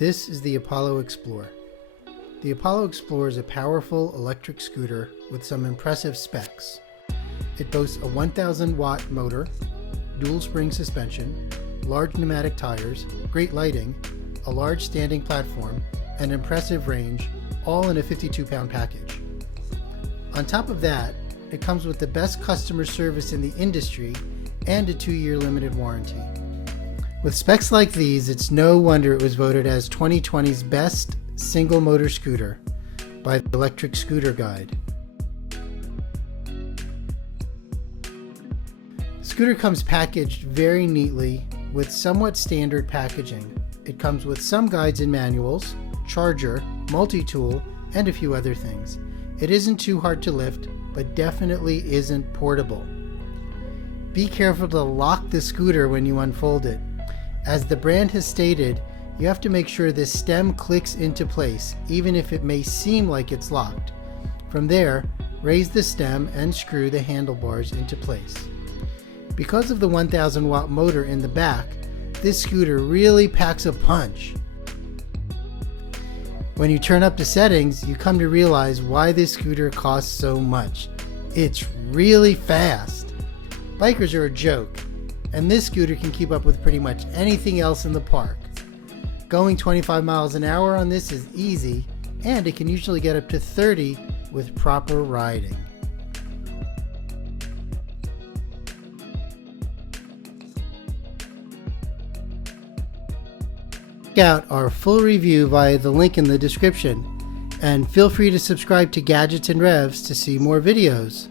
This is the Apollo Explorer. The Apollo Explorer is a powerful electric scooter with some impressive specs. It boasts a 1,000 watt motor, dual spring suspension, large pneumatic tires, great lighting, a large standing platform, and impressive range, all in a 52-pound package. On top of that, it comes with the best customer service in the industry and a 2-year limited warranty. With specs like these, it's no wonder it was voted as 2020's best single motor scooter by the Electric Scooter Guide. The scooter comes packaged very neatly with somewhat standard packaging. It comes with some guides and manuals, charger, multi-tool, and a few other things. It isn't too hard to lift, but definitely isn't portable. Be careful to lock the scooter when you unfold it. As the brand has stated, you have to make sure the stem clicks into place, even if it may seem like it's locked. From there, raise the stem and screw the handlebars into place. Because of the 1,000 watt motor in the back, this scooter really packs a punch. When you turn up the settings, you come to realize why this scooter costs so much. It's really fast. Bikers are a joke, and this scooter can keep up with pretty much anything else in the park. Going 25 miles an hour on this is easy, and it can usually get up to 30 with proper riding. Check out our full review via the link in the description, and feel free to subscribe to Gadgets and Revs to see more videos.